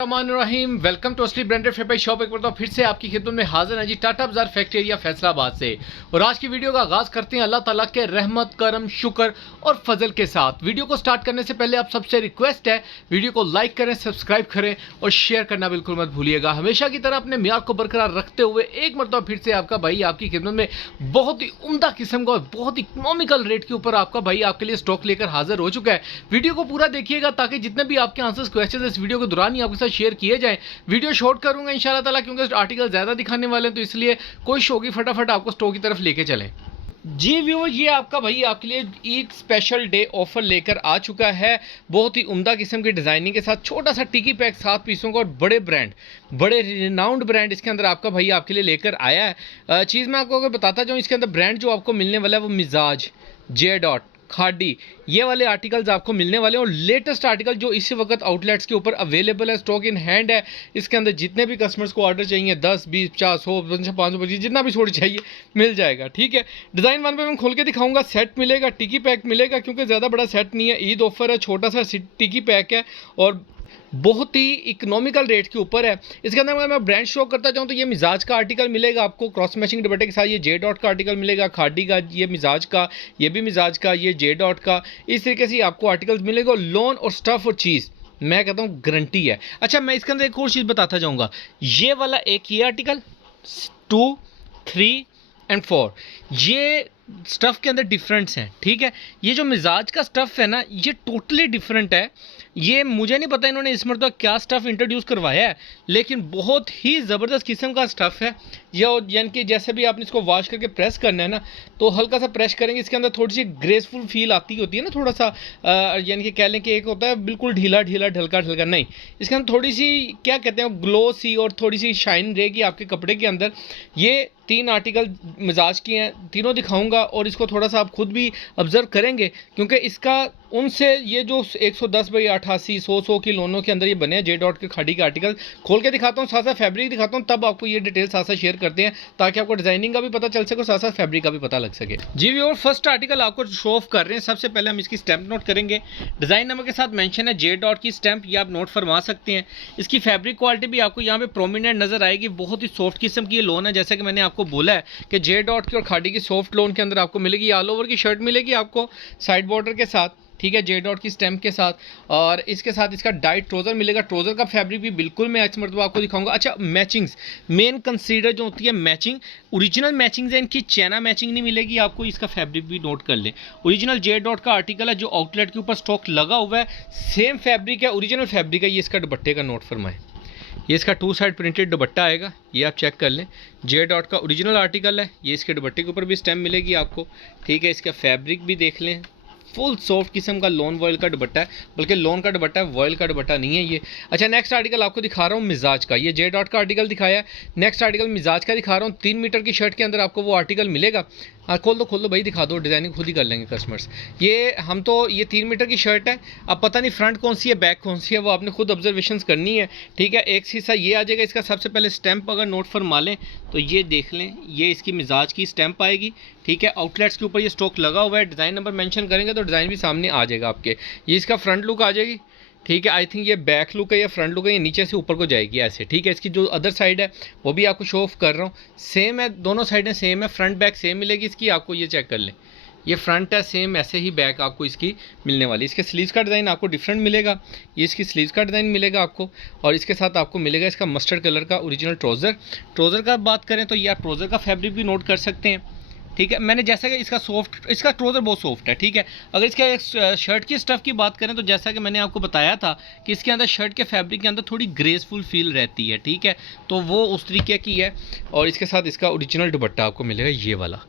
Rahim welcome to असली branded favour shop. एक बार तो फिर से आपकी खिदमत में हाजिर है जी टाटा बाजार फैक्ट्री एरिया फैसलाबाद से। और आज की वीडियो का आगाज करते हैं अल्लाह ताला के रहमत करम शुक्र और फजल के साथ। वीडियो को स्टार्ट करने से पहले आप सबसे रिक्वेस्ट है वीडियो को लाइक करें, सब्सक्राइब करें और शेयर करना बिल्कुल मत भूलिएगा। हमेशा की तरह अपने मियार को बरकरार रखते हुए एक मरतबा फिर से आपका भाई आपकी खिदमत में बहुत ही उम्दा किस्म का और बहुत इकोनॉमिकल रेट के ऊपर आपका भाई आपके लिए स्टॉक लेकर हाजिर हो चुका है। वीडियो को पूरा देखिएगा ताकि जितने भी आपके आंसर्स क्वेश्चन इस वीडियो के दौरान ही आपके साथ शेयर किए जाएं। वीडियो शॉर्ट करूंगा इंशाल्लाह ताला क्योंकि आर्टिकल ज्यादा दिखाने वाले हैं, तो इसलिए कोई शो की फटाफट आपको स्टॉक की तरफ लेके चलें। जी व्यूअर, ये आपका भाई आपके लिए एक स्पेशल डे ऑफर लेकर आ चुका है बहुत ही उम्दा किस्म की डिज़ाइनिंग के साथ। छोटा सा टिकी पैक 7 पीसों का और बड़े ब्रांड, बड़े रिनाउंड ब्रांड इसके अंदर आपका भाई आपके लिए लेकर आया है। चीज़ मैं आपको अगर बताता जाऊँ, इसके अंदर ब्रांड जो आपको मिलने वाला है वो मिजाज, जे डॉट, खाडी, ये वाले आर्टिकल्स आपको मिलने वाले हैं। और लेटेस्ट आर्टिकल जो इसी वक्त आउटलेट्स के ऊपर अवेलेबल है, स्टॉक इन हैंड है। इसके अंदर जितने भी कस्टमर्स को ऑर्डर चाहिए 10, 20, 50, 100, 525 जितना भी छोड़ चाहिए मिल जाएगा। ठीक है, डिज़ाइन वन पे मैं खोल के दिखाऊंगा। सेट मिलेगा, टिकी पैक मिलेगा क्योंकि ज़्यादा बड़ा सेट नहीं है, ईद ऑफर है, छोटा सा टिकी पैक है और बहुत ही इकोनॉमिकल रेट के ऊपर है। इसके अंदर अगर मैं ब्रांड शो करता चाहूँ तो ये मिजाज का आर्टिकल मिलेगा आपको क्रॉस मैचिंग दुपट्टे के साथ। ये जे डॉट का आर्टिकल मिलेगा, खाडी का, ये मिजाज का, ये भी मिजाज का, ये जे डॉट का। इस तरीके से आपको आर्टिकल्स मिलेगा। लोन और स्टफ और चीज़ मैं कहता हूँ गारंटी है। अच्छा, मैं इसके अंदर एक और चीज़ बताता जाऊँगा। ये वाला एक ये आर्टिकल 2, 3 एंड 4 ये स्टफ़ के अंदर डिफरेंस हैं। ठीक है, ये जो मिजाज का स्टफ़ है ना, ये टोटली डिफरेंट है। ये मुझे नहीं पता इन्होंने इस मरतबा क्या स्टफ़ इंट्रोड्यूस करवाया है, लेकिन बहुत ही ज़बरदस्त किस्म का स्टफ़ है। यह यानी कि जैसे भी आपने इसको वॉश करके प्रेस करना है ना, तो हल्का सा प्रेस करेंगे, इसके अंदर थोड़ी सी ग्रेसफुल फील आती होती है ना, थोड़ा सा यानी कि कह लें कि एक होता है बिल्कुल ढीला ढीला ढलका ढलका, नहीं, इसके अंदर थोड़ी सी क्या कहते हैं ग्लो सी और थोड़ी सी शाइन रहेगी आपके कपड़े के अंदर। ये 3 आर्टिकल मिजाज की हैं, तीनों दिखाऊंगा और इसको थोड़ा सा आप खुद भी ऑब्जर्व करेंगे क्योंकि इसका उनसे ये जो 110 बाई 88 100 की लोनों के अंदर ये बने हैं जे डॉट के खाड़ी के आर्टिकल खोल के दिखाता हूँ, साथ साथ फैब्रिक दिखाता हूँ, तब आपको ये डिटेल साथ साथ शेयर करते हैं ताकि आपको डिजाइनिंग का भी पता चल सके, साथ साथ फैब्रिक का भी पता लग सके। जी व्यूअर, फर्स्ट आर्टिकल आपको शो ऑफ कर रहे हैं। सबसे पहले हम इसकी स्टैंप नोट करेंगे। डिजाइन नंबर के साथ मेंशन है जे डॉट की स्टैंप, ये आप नोट फरमा सकते हैं। इसकी फैब्रिक क्वालिटी भी आपको यहाँ पे प्रोमिनेंट नजर आएगी। बहुत ही सॉफ्ट किस्म की ये लोन है, जैसा कि मैंने आपको बोला है कि जे डॉट की और खाड़ी की सॉफ्ट लोन के अंदर आपको मिलेगी। ऑल ओवर की शर्ट मिलेगी आपको साइड बॉर्डर के साथ, ठीक है, जे डॉट की स्टैम्प के साथ। और इसके साथ इसका डाइट ट्रोज़र मिलेगा। ट्रोज़र का फैब्रिक भी बिल्कुल मैं इस मरतबा आपको दिखाऊंगा। अच्छा, मैचिंग्स मेन कंसीडर जो होती है मैचिंग, ओरिजिनल मैचिंग्स है इनकी, चैना मैचिंग नहीं मिलेगी आपको। इसका फैब्रिक भी नोट कर लें। ओरिजिनल जे डॉट का आर्टिकल है जो आउटलेट के ऊपर स्टॉक लगा हुआ है, सेम फैब्रिक है, ओरिजिनल फैब्रिक है। ये इसका दुपट्टे का नोट फरमाएं, ये इसका 2 साइड प्रिंटेड दुपट्टा आएगा, ये आप चेक कर लें। जे डॉट का ओरिजिनल आर्टिकल है, ये इसके दुपट्टे के ऊपर भी स्टैम्प मिलेगी आपको। ठीक है, इसका फैब्रिक भी देख लें, फुल सॉफ्ट किस्म का लोन वॉयल का दुपट्टा है, बल्कि लोन का दुपट्टा है, वॉयल का दुपट्टा नहीं है ये। अच्छा, नेक्स्ट आर्टिकल आपको दिखा रहा हूँ मिजाज का। ये जे डॉट का आर्टिकल दिखाया है, नेक्स्ट आर्टिकल मिजाज का दिखा रहा हूँ। 3 मीटर की शर्ट के अंदर आपको वो आर्टिकल मिलेगा। हाँ, खोल दो भाई, दिखा दो, डिज़ाइनिंग खुद ही कर लेंगे कस्टमर्स। ये हम तो ये 3 मीटर की शर्ट है, अब पता नहीं फ्रंट कौन सी है बैक कौन सी है, वो आपने खुद ऑब्जर्वेशन करनी है। ठीक है, एक शीशा ये आ जाएगा इसका। सबसे पहले स्टैंप अगर नोट फरमा लें तो ये देख लें, ये इसकी मिजाज की स्टैंप आएगी। ठीक है, आउटलेट्स के ऊपर ये स्टॉक लगा हुआ है। डिज़ाइन नंबर मेंशन करेंगे तो डिज़ाइन भी सामने आ जाएगा आपके। ये इसका फ्रंट लुक आ जाएगी। ठीक है, आई थिंक ये बैक लुक है या फ्रंट लुक है, ये नीचे से ऊपर को जाएगी ऐसे। ठीक है, इसकी जो अदर साइड है वो भी आपको शो ऑफ कर रहा हूँ, सेम है, दोनों साइडें सेम है, फ्रंट बैक सेम मिलेगी इसकी आपको। ये चेक कर लें, ये फ्रंट है सेम, ऐसे ही बैक आपको इसकी मिलने वाली। इसके स्लीव्स का डिज़ाइन आपको डिफरेंट मिलेगा, ये इसकी स्लीव्स का डिज़ाइन मिलेगा आपको। और इसके साथ आपको मिलेगा इसका मस्टर्ड कलर का ओरिजिनल ट्राउज़र। ट्राउज़र का बात करें तो यार ट्राउज़र का फैब्रिक भी नोट कर सकते हैं। ठीक है, मैंने जैसा कि इसका सॉफ्ट, इसका ट्राउज़र बहुत सॉफ्ट है। ठीक है, अगर इसका शर्ट की स्टफ़ की बात करें तो जैसा कि मैंने आपको बताया था कि इसके अंदर शर्ट के फैब्रिक के अंदर थोड़ी ग्रेसफुल फील रहती है। ठीक है, तो वो उस तरीके की है। और इसके साथ इसका ओरिजिनल दुपट्टा आपको मिलेगा ये वाला।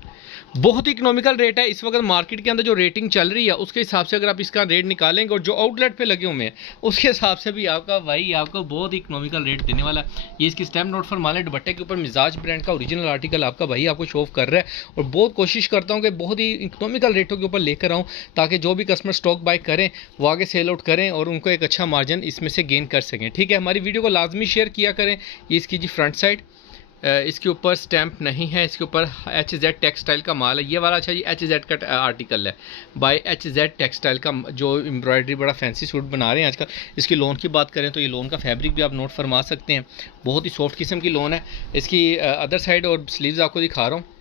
बहुत ही इकोनॉमिकल रेट है इस वक्त मार्केट के अंदर जो रेटिंग चल रही है उसके हिसाब से अगर आप इसका रेट निकालेंगे और जो आउटलेट पे लगे हुए हैं उसके हिसाब से भी आपका भाई आपको बहुत ही इकोनॉमिकल रेट देने वाला है। ये इसकी स्टैम्प नोट फरमाले दुपट्टे के ऊपर मिजाज ब्रांड का ओरिजिनल आर्टिकल आपका भाई आपको शो ऑफ कर रहा है। और बहुत कोशिश करता हूँ कि बहुत ही इकोनॉमिकल रेटों के ऊपर लेकर आऊँ ताकि जो भी कस्टमर स्टॉक बाय करें वो आगे सेल आउट करें और उनको एक अच्छा मार्जिन इसमें से गेन कर सकें। ठीक है, हमारी वीडियो को लाजमी शेयर किया करें। ये इसकी जी फ्रंट साइड, इसके ऊपर स्टैंप नहीं है, इसके ऊपर HZ टेक्सटाइल का माल है ये वाला। अच्छा, ये HZ का आर्टिकल है, बाय HZ टेक्सटाइल का, जो एम्ब्रॉयडरी बड़ा फैंसी सूट बना रहे हैं आजकल। इसकी लोन की बात करें तो ये लोन का फैब्रिक भी आप नोट फरमा सकते हैं, बहुत ही सॉफ्ट किस्म की लोन है। इसकी अदर साइड और स्लीव्स आपको दिखा रहा हूँ।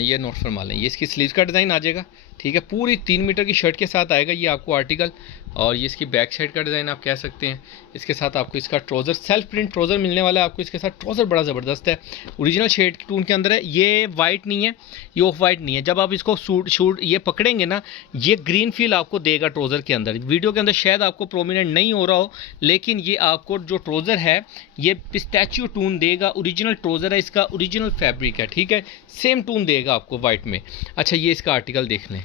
ये नोट फरमा लें, ये इसकी स्लीव्स का डिज़ाइन आ जाएगा, ठीक है। पूरी 3 मीटर की शर्ट के साथ आएगा ये आपको आर्टिकल। और ये इसकी बैक साइड का डिज़ाइन आप कह सकते हैं। इसके साथ आपको इसका ट्राउज़र, सेल्फ प्रिंट ट्राउज़र मिलने वाला है आपको। इसके साथ ट्राउज़र बड़ा ज़बरदस्त है, ओरिजिनल शेड की टून के अंदर है। ये वाइट नहीं है, ये ऑफ वाइट नहीं है। जब आप इसको शूट ये पकड़ेंगे ना, ये ग्रीन फील आपको देगा ट्राउज़र के अंदर। वीडियो के अंदर शायद आपको प्रोमिनेंट नहीं हो रहा हो, लेकिन ये आपको जो ट्राउज़र है ये पिस्ताचियो टून देगा। ओरिजिनल ट्राउज़र है, इसका ओरिजिनल फैब्रिक है, ठीक है। सेम टून देगा आपको वाइट में। अच्छा, ये इसका आर्टिकल देख लें,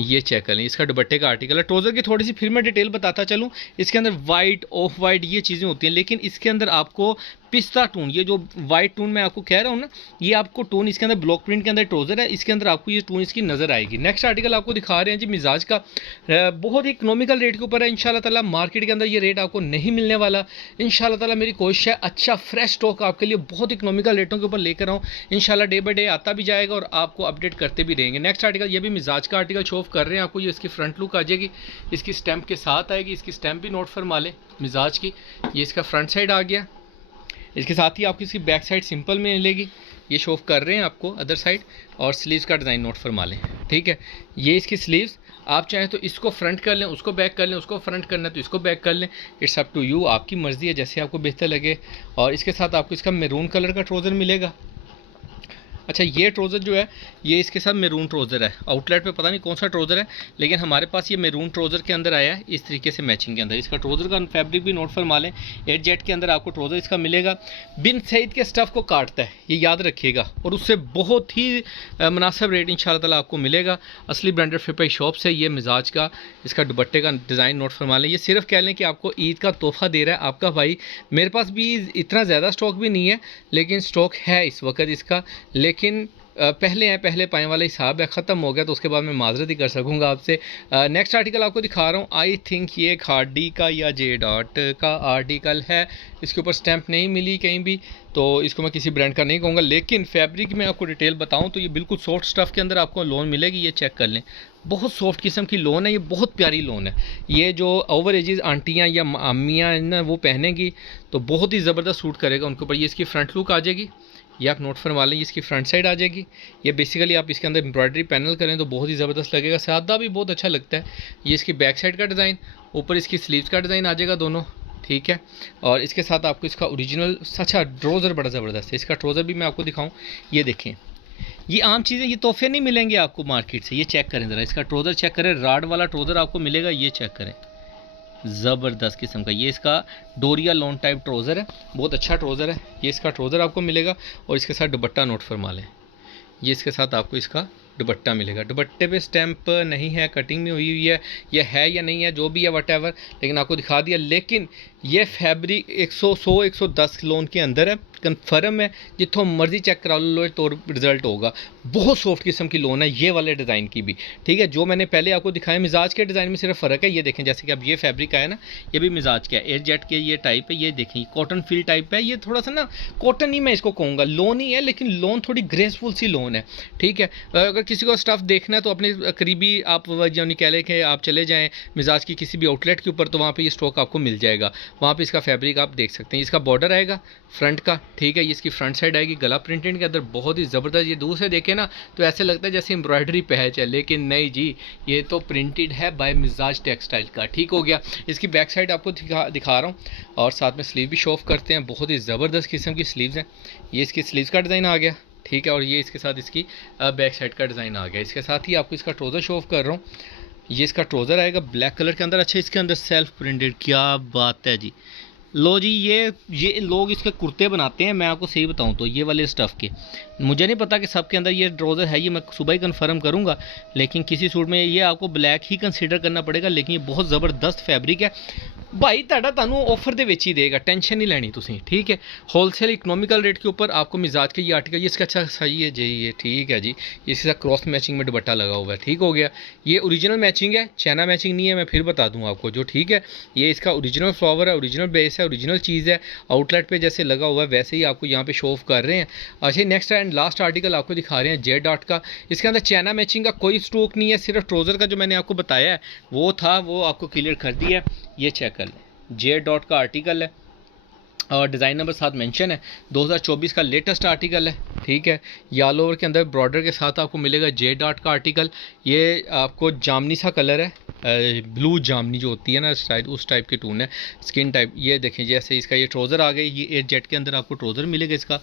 ये चेक कर लें, इसका दुपट्टे का आर्टिकल है। ट्राउज़र की थोड़ी सी फिर मैं डिटेल बताता चलूँ। इसके अंदर वाइट, ऑफ वाइट ये चीज़ें होती हैं, लेकिन इसके अंदर आपको पिस्ता टून, ये जो वाइट टून मैं आपको कह रहा हूँ ना, ये आपको टून इसके अंदर ब्लॉक प्रिंट के अंदर ट्राउज़र है, इसके अंदर आपको ये टून इसकी नज़र आएगी। नेक्स्ट आर्टिकल आपको दिखा रहे हैं जी मिजाज का, बहुत ही इकोनॉमिकल रेट के ऊपर है इंशाल्लाह ताला। मार्केट के अंदर ये रेट आपको नहीं मिलने वाला इंशाल्लाह ताला। मेरी कोशिश है अच्छा फ्रेश स्टॉक आपके लिए बहुत इकोनॉमिकल रेटों के ऊपर लेकर आऊँ इंशाल्लाह। डे बाई डे आता भी जाएगा और आपको अपडेट करते भी रहेंगे। नेक्स्ट आर्टिकल, ये भी मिजाज का आर्टिकल शो ऑफ कर रहे हैं आपको। ये इसकी फ्रंट लुक आ जाएगी, इसकी स्टैंप के साथ आएगी। इसकी स्टैंप भी नोट फरमा लें मिजाज की। ये इसका फ्रंट साइड आ गया, इसके साथ ही आपकी इसकी बैक साइड सिंपल में मिलेगी। ये शो ऑफ कर रहे हैं आपको अदर साइड। और स्लीव्स का डिज़ाइन नोट फरमा लें, ठीक है। ये इसकी स्लीव्स, आप चाहें तो इसको फ्रंट कर लें, उसको बैक कर लें, उसको फ्रंट करना है तो इसको बैक कर लें। इट्स अप टू यू, आपकी मर्ज़ी है, जैसे आपको बेहतर लगे। और इसके साथ आपको इसका मैरून कलर का ट्राउज़र मिलेगा। अच्छा, ये ट्राउज़र जो है ये इसके साथ मैरून ट्राउज़र है। आउटलेट पे पता नहीं कौन सा ट्राउज़र है, लेकिन हमारे पास ये मैरून ट्राउज़र के अंदर आया है इस तरीके से मैचिंग के अंदर। इसका ट्राउज़र का फैब्रिक भी नोट फरमा लें, 8Z के अंदर आपको ट्राउज़र इसका मिलेगा। बिन सईद के स्टफ़ को काटता है, ये याद रखिएगा, और उससे बहुत ही मुनासिब रेट इंशाल्लाह ताला आपको मिलेगा। असली ब्रांडेड फिपाई शॉप से। ये मिजाज का इसका दुपट्टे का डिज़ाइन नोट फरमा लें। ये सिर्फ कह लें कि आपको ईद का तोहफ़ा दे रहा है आपका भाई। मेरे पास भी इतना ज़्यादा स्टॉक भी नहीं है, लेकिन स्टॉक है इस वक्त इसका। लेकिन पहले पाए वाला हिसाब है, ख़त्म हो गया तो उसके बाद मैं माजरत ही कर सकूँगा आपसे। नेक्स्ट आर्टिकल आपको दिखा रहा हूँ। आई थिंक ये खाडी का या जे डॉट का आर्टिकल है। इसके ऊपर स्टैंप नहीं मिली कहीं भी, तो इसको मैं किसी ब्रांड का नहीं कहूँगा। लेकिन फैब्रिक में आपको डिटेल बताऊँ तो ये बिल्कुल सॉफ्ट स्टफ़ के अंदर आपको लोन मिलेगी। ये चेक कर लें, बहुत सॉफ्ट किस्म की लोन है, ये बहुत प्यारी लोन है। ये जो ओवर एजेस आंटियाँ या अम्मियाँ ना वो पहनेंगी तो बहुत ही ज़बरदस्त सूट करेगा उनके ऊपर। ये इसकी फ्रंट लुक आ जाएगी, ये आप नोट फरमा लें। इसकी फ्रंट साइड आ जाएगी। ये बेसिकली आप इसके अंदर एम्ब्रॉयडरी पैनल करें तो बहुत ही ज़बरदस्त लगेगा, सादा भी बहुत अच्छा लगता है। ये इसकी बैक साइड का डिज़ाइन, ऊपर इसकी स्लीव्स का डिज़ाइन आ जाएगा दोनों, ठीक है। और इसके साथ आपको इसका ओरिजिनल अच्छा ट्राउज़र बड़ा ज़बरदस्त है। इसका ट्राउज़र भी मैं आपको दिखाऊँ, ये देखें। ये आम चीज़ें, ये तोहफे नहीं मिलेंगे आपको मार्केट से। ये चेक करें ज़रा, इसका ट्राउज़र चेक करें, राड वाला ट्राउज़र आपको मिलेगा। ये चेक करें, ज़बरदस्त किस्म का। ये इसका डोरिया लॉन टाइप ट्राउज़र है, बहुत अच्छा ट्राउज़र है। ये इसका ट्राउज़र आपको मिलेगा और इसके साथ दुपट्टा नोट फरमा लें। ये इसके साथ आपको इसका दुपट्टा मिलेगा। दुपट्टे पे स्टैंप नहीं है, कटिंग में हुई हुई है, ये है या नहीं है जो भी है वटेवर, लेकिन आपको दिखा दिया। लेकिन ये फैब्रिक 110 लोन के अंदर है, कन्फर्म है। जितों मर्जी चेक करा लो तो रिजल्ट होगा। बहुत सॉफ्ट किस्म की लोन है ये वाले डिज़ाइन की भी, ठीक है। जो मैंने पहले आपको दिखाया मिजाज के डिज़ाइन में सिर्फ फ़र्क है। ये देखें, जैसे कि अब ये फैब्रिक आया ना, ये भी मिजाज का है, 8Z के ये टाइप है। ये देखें, कॉटन फील टाइप है। ये थोड़ा सा ना कॉटन ही मैं इसको कहूँगा, लोन ही है, लेकिन लोन थोड़ी ग्रेसफुल सी लोन है, ठीक है। अगर किसी को स्टफ़ देखना है तो अपने करीबी आप यानी कह लें कि आप चले जाएँ मिजाज की किसी भी आउटलेट के ऊपर, तो वहाँ पर ये स्टॉक आपको मिल जाएगा। वहाँ पर इसका फैब्रिक आप देख सकते हैं। इसका बॉर्डर आएगा फ्रंट का, ठीक है। ये इसकी फ्रंट साइड आएगी, गला प्रिंटेड के अंदर बहुत ही ज़बरदस्त। ये दूर से देखें ना तो ऐसे लगता है जैसे एम्ब्रॉयडरी पैच है, लेकिन नहीं जी, ये तो प्रिंटेड है बाय मिजाज टेक्सटाइल का, ठीक हो गया। इसकी बैक साइड आपको दिखा रहा हूँ और साथ में स्लीव भी शो ऑफ करते हैं। बहुत ही ज़बरदस्त किस्म की स्लीव्स हैं। ये इसकी स्लीव्स का डिज़ाइन आ गया, ठीक है। और ये इसके साथ इसकी बैक साइड का डिज़ाइन आ गया। इसके साथ ही आपको इसका ट्राउज़र शो ऑफ कर रहा हूँ। ये इसका ट्राउज़र आएगा ब्लैक कलर के अंदर। अच्छा, इसके अंदर सेल्फ प्रिंटेड, क्या बात है जी। लो जी, ये लोग इसके कुर्ते बनाते हैं। मैं आपको सही बताऊं तो ये वाले स्टफ़ के, मुझे नहीं पता कि सब के अंदर ये ट्राउज़र है, ये मैं सुबह ही कंफर्म करूंगा। लेकिन किसी सूट में ये आपको ब्लैक ही कंसीडर करना पड़ेगा। लेकिन ये बहुत ज़बरदस्त फैब्रिक है भाई, तुहानू ऑफर दे विच ही देगा, टेंशन नहीं लैनी तुसीं, ठीक है। होलसेल इकोनॉमिकल रेट के ऊपर आपको मिजाज के ये आर्टिकल, ये इसका अच्छा सही है जी, ये ठीक है जी। इसके साथ क्रॉस मैचिंग में दुपट्टा लगा हुआ है, ठीक हो गया। ये ओरिजिनल मैचिंग है, चाइना मैचिंग नहीं है, मैं फिर बता दूँ आपको जो, ठीक है। ये इसका ओरिजिनल फ्लावर है, ओरिजिनल बेस है। है, ओरिजिनल चीज़ है, आउटलेट पे जैसे लगा हुआ है वैसे ही आपको यहाँ पे शो ऑफ कर रहे हैं। अच्छा, नेक्स्ट एंड लास्ट आर्टिकल आपको दिखा रहे हैं जेड डॉट का। इसके अंदर चाइना मैचिंग का कोई स्टॉक नहीं है, सिर्फ ट्राउज़र का जो मैंने आपको बताया है वो था, वो आपको क्लियर कर दिया है। ये चेक कर लें, जेड डॉट का आर्टिकल है और डिज़ाइन नंबर साथ मेंशन है, 2024 का लेटेस्ट आर्टिकल है। ठीक है, येलो ओवर के अंदर बॉर्डर के साथ आपको मिलेगा जे डॉट का आर्टिकल। ये आपको जामनी सा कलर है, ब्लू जामनी जो होती है ना स्टाइल, उस टाइप की टून है, स्किन टाइप। ये देखें जैसे इसका ये ट्राउज़र आ गई, ये एयर जेट के अंदर आपको ट्राउज़र मिलेगा, इसका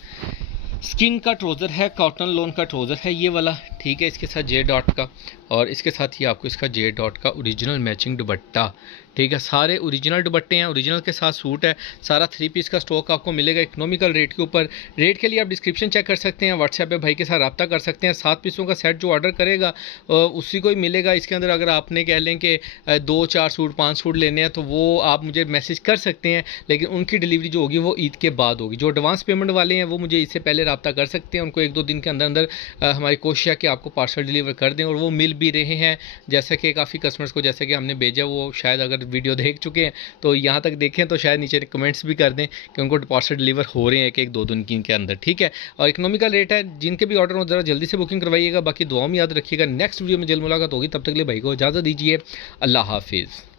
स्किन का ट्राउज़र है, कॉटन लोन का ट्राउज़र है ये वाला। ठीक है, इसके साथ जे डॉट का, और इसके साथ ही आपको इसका जे डॉट का ओरिजिनल मैचिंग दुपट्टा। ठीक है, सारे ओरिजिनल दुपट्टे हैं, ओरिजिनल के साथ सूट है, सारा 3 पीस का स्टॉक आपको मिलेगा इकोनॉमिकल रेट के ऊपर। रेट के लिए आप डिस्क्रिप्शन चेक कर सकते हैं, व्हाट्सएप पे भाई के साथ रब्ता कर सकते हैं। 7 पीसों का सेट जो ऑर्डर करेगा उसी को ही मिलेगा। इसके अंदर अगर आपने कह लें कि 2 4 सूट 5 सूट लेने हैं तो वो आप मुझे मैसेज कर सकते हैं, लेकिन उनकी डिलीवरी जो होगी वो ईद के बाद होगी। जो एडवांस पेमेंट वाले हैं वो मुझे इससे पहले रब्ता कर सकते हैं, उनको 1-2 दिन के अंदर अंदर हमारी कोशिश है कि आपको पार्सल डिलीवर कर दें, और वो मिल भी रहे हैं। जैसे कि काफ़ी कस्टमर्स को जैसे कि हमने भेजा, वो शायद अगर वीडियो देख चुके हैं तो यहाँ तक देखें तो शायद नीचे कमेंट्स भी कर दें कि उनको पार्सल डिलीवर हो रहे हैं 1-2 दिन के अंदर। ठीक है, और इकोनॉमिकल रेट है, जिनके भी ऑर्डर हो ज़रा जल्दी से बुकिंग करवाइएगा। बाकी दुआओं में याद रखिएगा। नेक्स्ट वीडियो में जल्द मुलाकात होगी, तब तक के लिए भाई को इजाज़त दीजिए। अल्लाह हाफिज़।